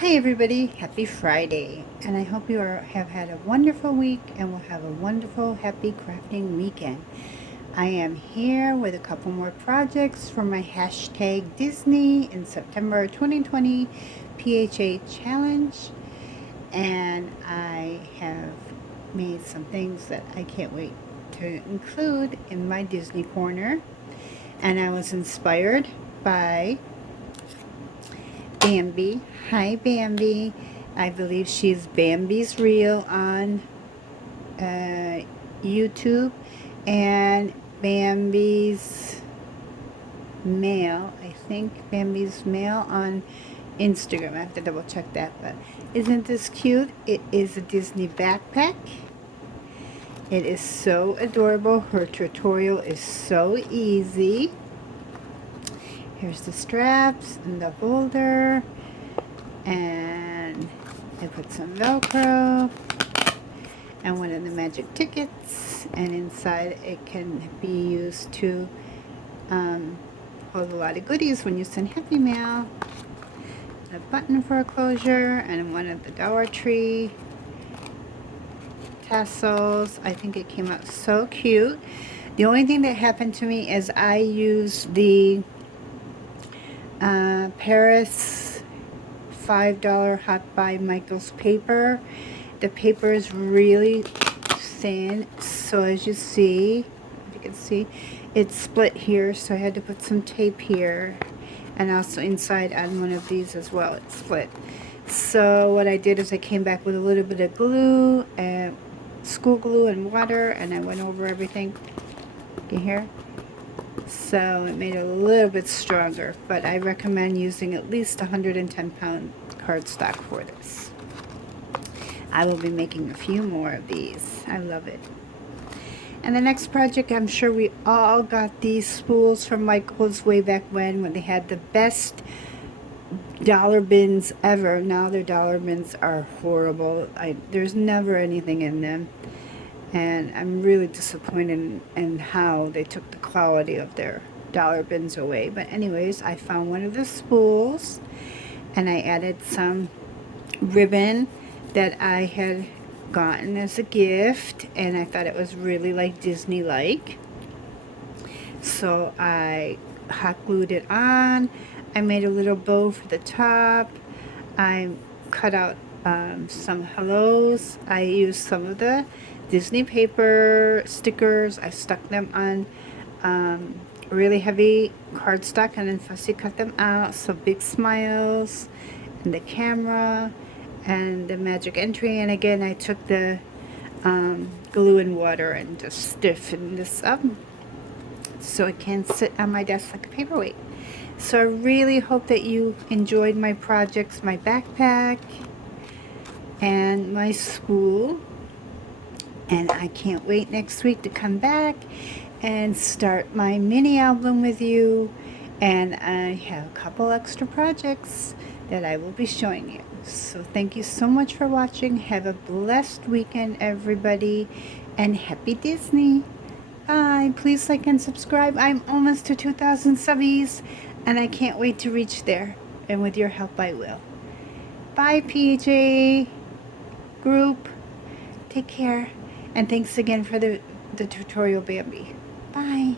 Hi everybody, happy Friday, and I hope you have had a wonderful week and will have a wonderful, happy crafting weekend. I am here with a couple more projects for my hashtag Disney in September 2020 PHA challenge, and I have made some things that I can't wait to include in my Disney corner, and I was inspired by Bambi. Hi, Bambi. I believe she's Bambi's Reel on uh, YouTube and Bambi's Mail. I think Bambi's Mail on Instagram. I have to double check that. But isn't this cute? It is a Disney backpack. It is so adorable. Her tutorial is so easy. Here's the straps and the holder. And I put some Velcro and one of the magic tickets, and inside it can be used to hold a lot of goodies when you send Happy Mail. A button for a closure and one of the Dollar Tree tassels. I think it came out so cute. The only thing that happened to me is I used the Paris $5 Hot by Michaels paper. The paper is really thin, so as you see, if you can see, it's split here, so I had to put some tape here, and also inside on one of these as well, it's split. So what I did is I came back with a little bit of glue and school glue and water, and I went over everything. You hear? So it made it a little bit stronger, but I recommend using at least 110-pound cardstock for this. I will be making a few more of these. I love it. And the next project, I'm sure we all got these spools from Michael's way back when they had the best dollar bins ever. Now their dollar bins are horrible. There's never anything in them. And I'm really disappointed in how they took the quality of their dollar bins away. But anyways, I found one of the spools and I added some ribbon that I had gotten as a gift, and I thought it was really like Disney-like. So I hot glued it on. I made a little bow for the top. I cut out some hellos. I used some of the Disney paper stickers. I stuck them on really heavy cardstock and then fussy cut them out. So big smiles and the camera and the magic entry. And again, I took the glue and water and just stiffened this up so it can sit on my desk like a paperweight. So I really hope that you enjoyed my projects, my backpack and my spool. And I can't wait next week to come back and start my mini album with you. And I have a couple extra projects that I will be showing you. So thank you so much for watching. Have a blessed weekend, everybody, and happy Disney. Bye. Please like and subscribe. I'm almost to 2,000 subbies, and I can't wait to reach there. And with your help, I will. Bye, PJ group. Take care. And thanks again for the tutorial, Bambi. Bye.